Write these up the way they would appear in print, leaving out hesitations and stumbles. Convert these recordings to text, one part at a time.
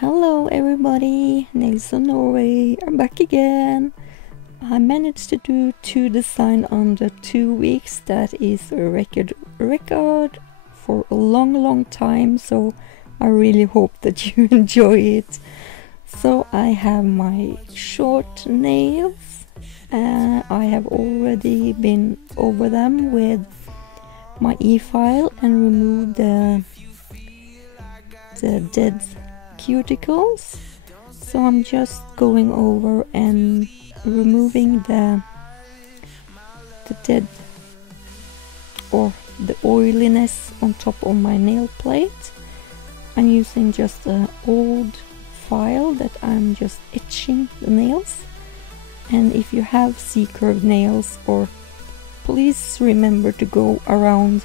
Hello everybody, Nails of Norway are back again. I managed to do 2 designs under 2 weeks. That is a record for a long time, so I really hope that you enjoy it. So I have my short nails. I have already been over them with my e-file and removed the dead cuticles. So I'm just going over and removing the dead or the oiliness on top of my nail plate. I'm using just an old file that I'm just etching the nails. And if you have C-curved nails, or please remember to go around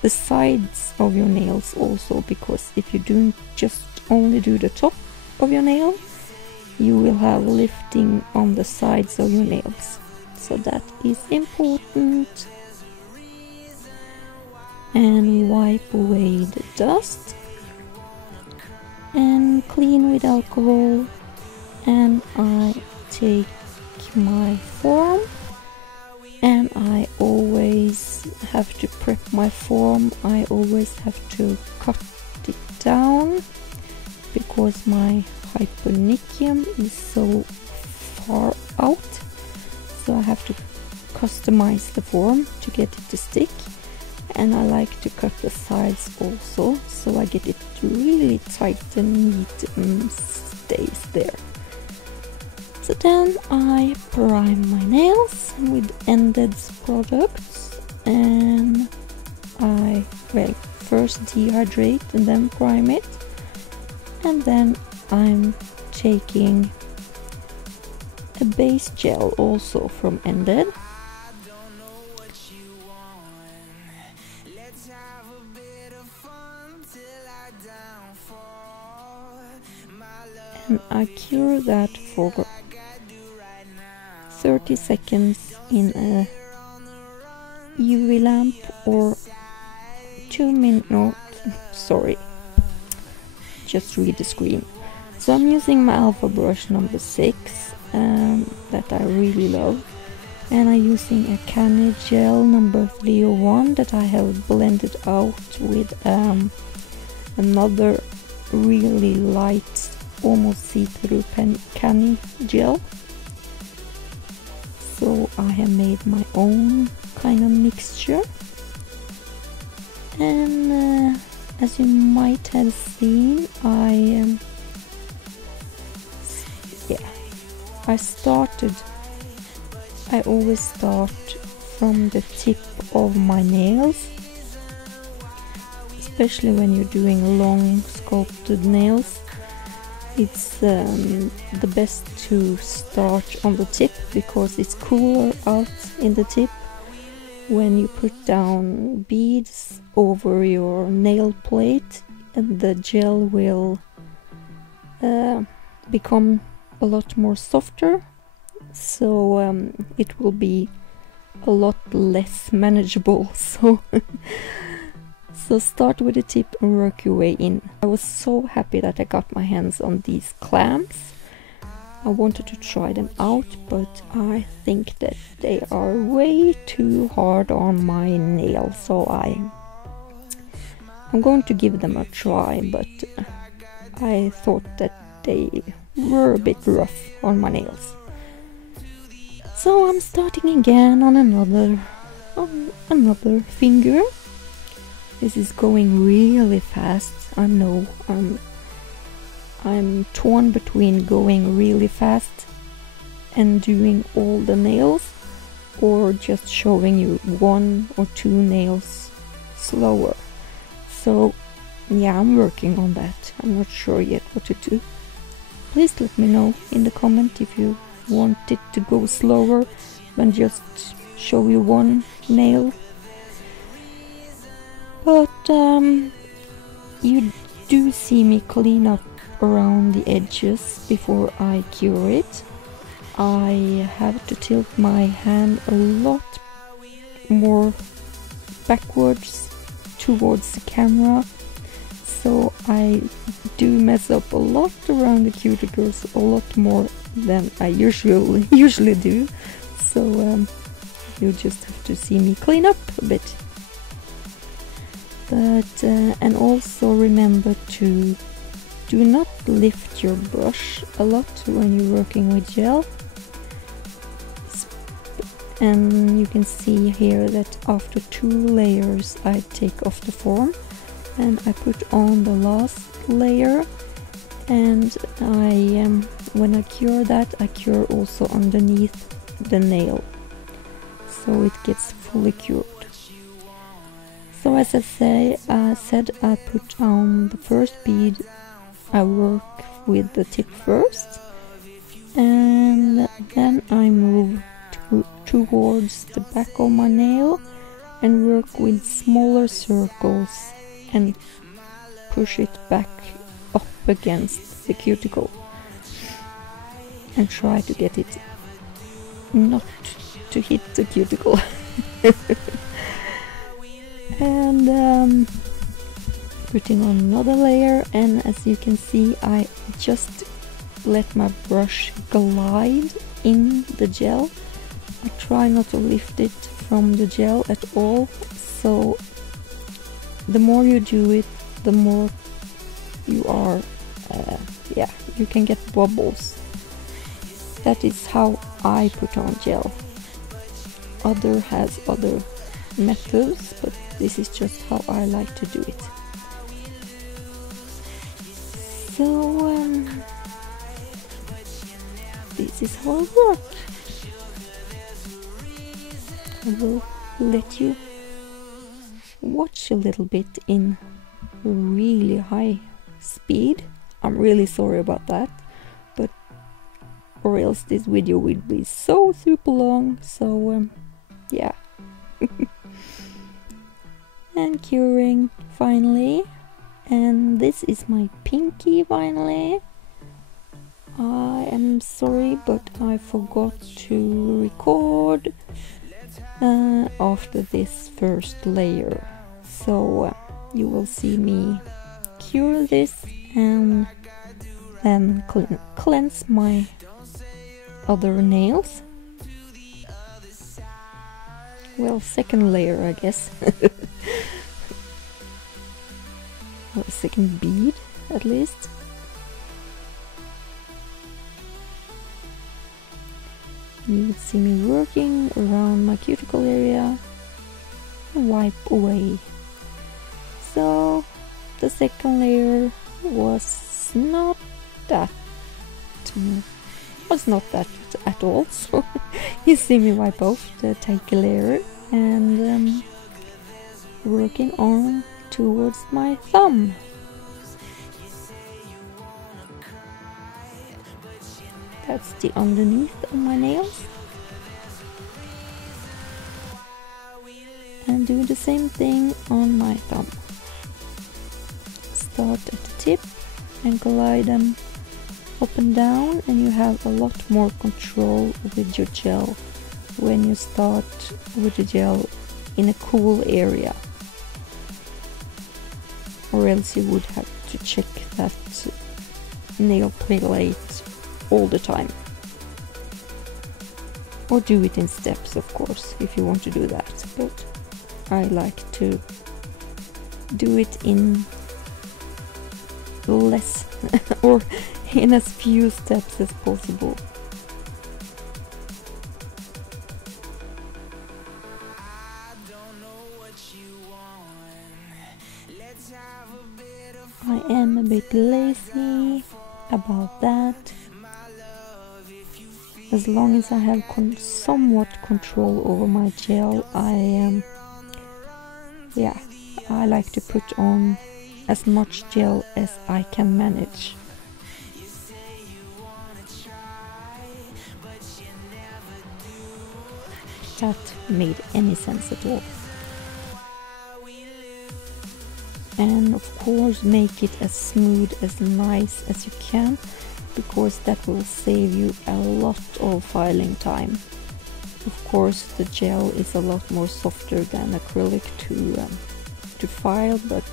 the sides of your nails also, because if you don't just only do the top of your nail, you will have lifting on the sides of your nails, so that is important. And wipe away the dust and clean with alcohol, and I take my form, and I always have to prep my form. I always have to cut it down because my hyponychium is so far out, so I have to customize the form to get it to stick. And I like to cut the sides also, so I get it really tight and neat and stays there. So then I prime my nails with Nded's products, and I first dehydrate and then prime it, and then I'm taking a base gel also from Nded. And I cure that for 30 seconds in a UV lamp, or 2 minutes, no, sorry, just read the screen. So I'm using my alpha brush number 6 that I really love, and I'm using a Canni gel number 301 that I have blended out with another really light, almost see-through Canni gel. So I have made my own kind of mixture, and as you might have seen, I always start from the tip of my nails, especially when you're doing long sculpted nails. It's the best to start on the tip because it's cooler out in the tip. When you put down beads over your nail plate, and the gel will become a lot more softer, so it will be a lot less manageable. So start with the tip and work your way in. I was so happy that I got my hands on these clamps. I wanted to try them out, but I think that they are way too hard on my nail, so I'm going to give them a try, but I thought that they were a bit rough on my nails. So I'm starting again on another finger. This is going really fast. I know I'm torn between going really fast and doing all the nails, or just showing you 1 or 2 nails slower. So yeah, I'm working on that. I'm not sure yet what to do. Please let me know in the comment if you want it to go slower than just show you 1 nail. But you do see me clean up around the edges before I cure it. I have to tilt my hand a lot more backwards towards the camera, so I do mess up a lot around the cuticles, a lot more than I usually do. So you just have to see me clean up a bit. But and also remember to do not lift your brush a lot when you're working with gel. And you can see here that after 2 layers I take off the form and I put on the last layer, and when I cure that, I cure also underneath the nail, so it gets fully cured. So as I said, I put on the first bead. I work with the tip first, and then I move towards the back of my nail and work with smaller circles and push it back up against the cuticle and try to get it not to hit the cuticle. And putting on another layer, and as you can see, I just let my brush glide in the gel. I try not to lift it from the gel at all, so the more you do it, the more you are, you can get bubbles. That is how I put on gel. Other has other methods, but this is just how I like to do it. So this is how it works. I will let you watch a little bit in really high speed. I'm really sorry about that, but or else this video will be so super long. So yeah. And curing finally, and this is my pinky finally. I am sorry, but I forgot to record after this first layer, so you will see me cure this and then cleanse my other nails. Well, second layer, I guess. Or second bead at least. You would see me working around my cuticle area and wipe away. So the second layer was not that at all. So you see me wipe off the take layer and working on towards my thumb. That's the underneath of my nails. And do the same thing on my thumb. Start at the tip and glide them up and down, and you have a lot more control with your gel when you start with the gel in a cool area. Or else you would have to check that nail plate all the time. Or do it in steps, of course, if you want to do that. But I like to do it in less or in as few steps as possible. I am a bit lazy about that. As long as I have somewhat control over my gel, I like to put on as much gel as I can manage. That made any sense at all. And of course make it as smooth, as nice as you can, because that will save you a lot of filing time. Of course the gel is a lot more softer than acrylic to file, but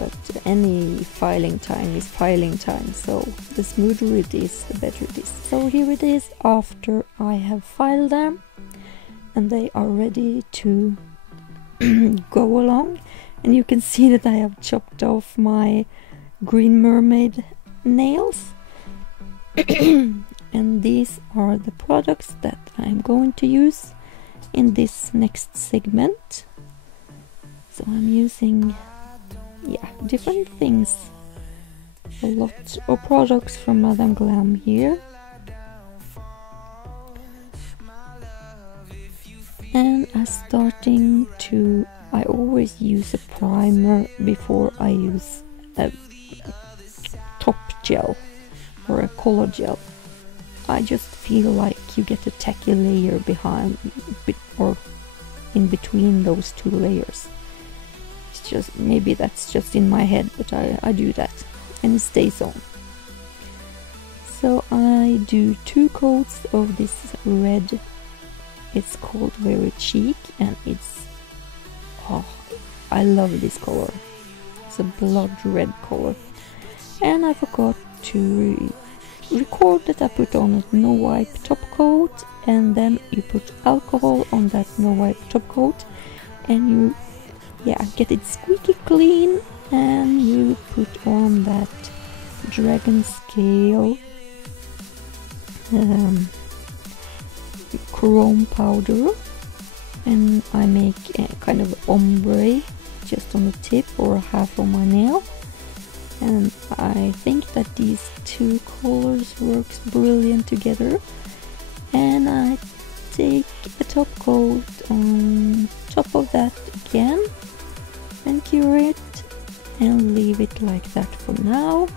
but any filing time is filing time, so the smoother it is, the better it is. So here it is after I have filed them, and they are ready to go along. And you can see that I have chopped off my green mermaid nails. And these are the products that I'm going to use in this next segment. So I'm using, yeah, different things. A lot of products from Madame Glam here. And I always use a primer before I use a top gel or a color gel. I just feel like you get a tacky layer behind or in between those two layers. It's just, maybe that's just in my head, but I do that and it stays on. So I do 2 coats of this red. It's called very Chic, and it's, oh, I love this color. It's a blood red color. And I forgot to record that I put on a no wipe top coat, and then you put alcohol on that no wipe top coat, and you, yeah, get it squeaky clean, and you put on that dragon scale chrome powder, and I make a kind of ombre just on the tip or half of my nail. And I think that these 2 colors works brilliant together. And I take a top coat on top of that again and cure it and leave it like that for now.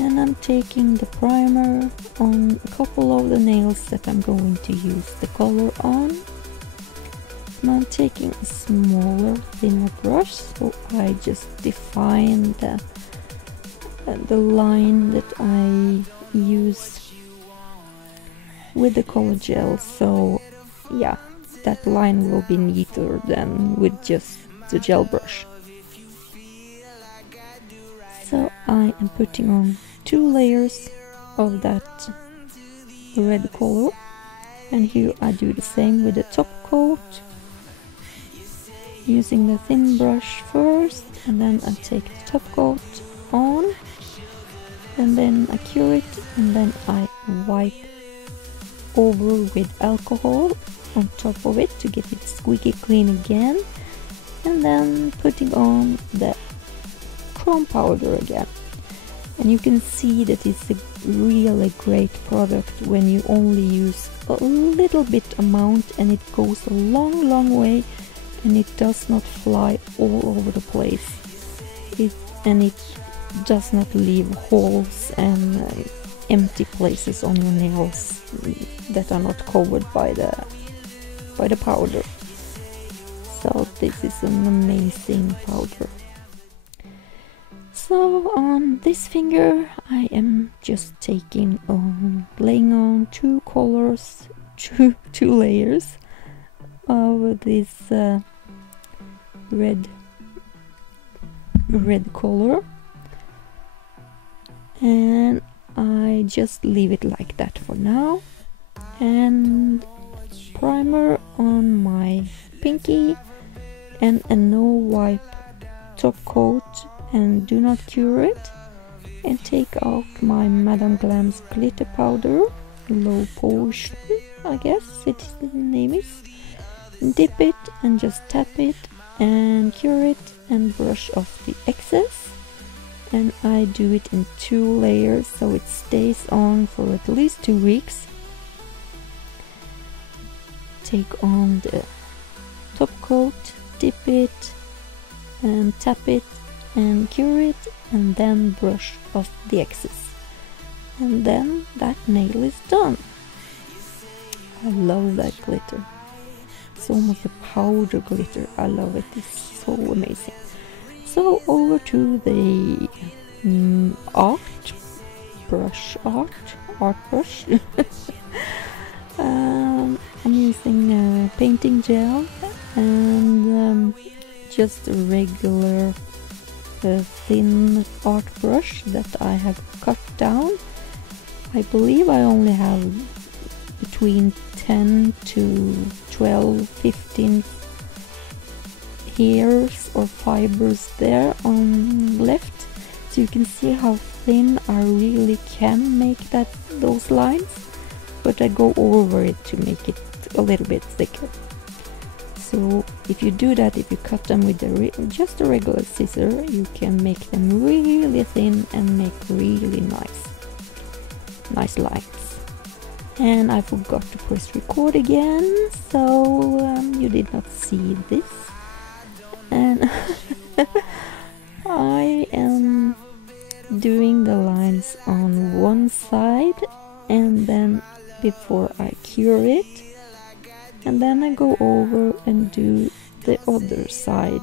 And I'm taking the primer on a couple of the nails that I'm going to use the color on. And I'm taking a smaller, thinner brush, so I just define the line that I use with the color gel. So yeah, that line will be neater than with just the gel brush. So I am putting on 2 layers of that red color, and here I do the same with the top coat, using the thin brush first, and then I take the top coat on, and then I cure it, and then I wipe over with alcohol on top of it to get it squeaky clean again, and then putting on the chrome powder again. And you can see that it's a really great product when you only use a little bit amount, and it goes a long way, and it does not fly all over the place. And it does not leave holes and empty places on your nails that are not covered by the powder. So this is an amazing powder. So on this finger I am just taking on, laying on 2 colors, 2 layers of this red color, and I just leave it like that for now, and primer on my pinky and a no wipe top coat, and do not cure it, and take out my Madame Glam's glitter powder, low potion I guess its name is, and dip it and just tap it and cure it and brush off the excess. And I do it in 2 layers so it stays on for at least 2 weeks. Take on the top coat, dip it and tap it and cure it, and then brush off the excess, and then that nail is done. I love that glitter. It's almost a powder glitter. I love it. It's so amazing. So over to the art brush. I'm using painting gel and just a regular a thin art brush that I have cut down. I believe I only have between 10 to 12, 15 hairs or fibers there on left, so you can see how thin I really can make those lines, but I go over it to make it a little bit thicker. So if you do that, if you cut them with just a regular scissor, you can make them really thin and make really nice lines. And I forgot to press record again, so you did not see this. And I am doing the lines on one side, and then before I cure it, and then I go over and do the other side.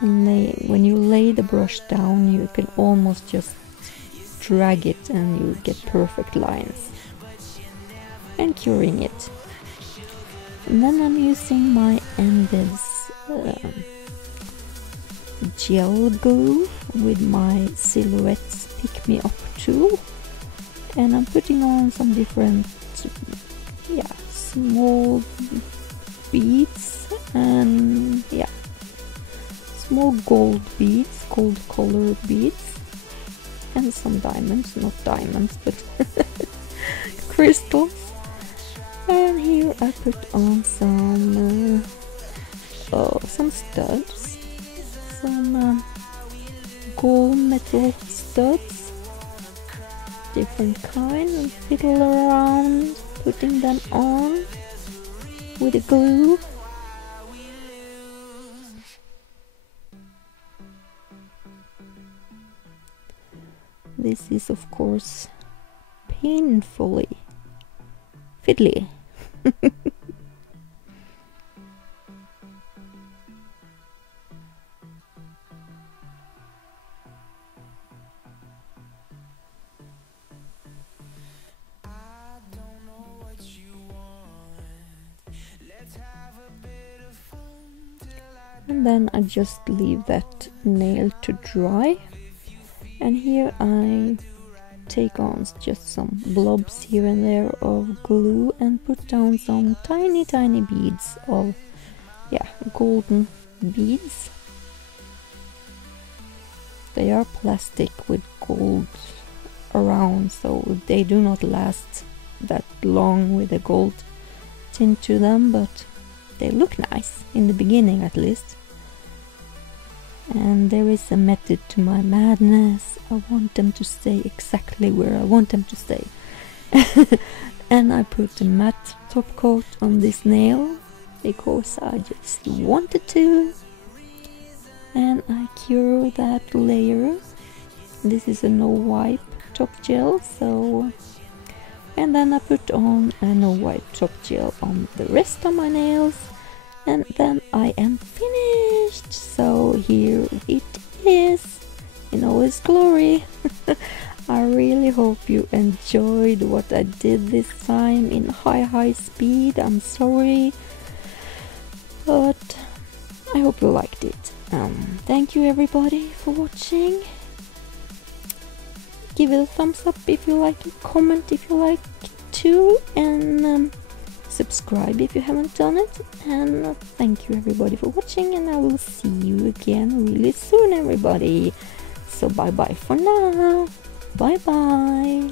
And when you lay the brush down, you can almost just drag it and you get perfect lines. And curing it. And then I'm using my Nded gel glue with my Silhouettes Pick Me Up tool, and I'm putting on some different small beads and small gold beads, gold color beads, and some diamonds, not diamonds but crystals. And here I put on some studs, some gold metal studs, different kind, and fiddle around putting them on with the glue. This is of course painfully fiddly. And then I just leave that nail to dry, and here I take on just some blobs here and there of glue and put down some tiny beads of golden beads. They are plastic with gold around, so they do not last that long with a gold tint to them, but they look nice in the beginning at least. And there is a method to my madness. I want them to stay exactly where I want them to stay. And I put a matte top coat on this nail because I just wanted to. And I cure that layer. This is a no wipe top gel, so... And then I put on a no wipe top gel on the rest of my nails. And then I am finished. So here it is in all its glory. I really hope you enjoyed what I did this time in high speed. I'm sorry, but I hope you liked it. Thank you everybody for watching. Give it a thumbs up if you like it, comment if you like too, and subscribe if you haven't done it. And thank you everybody for watching, and I will see you again really soon everybody. So bye bye for now. Bye bye.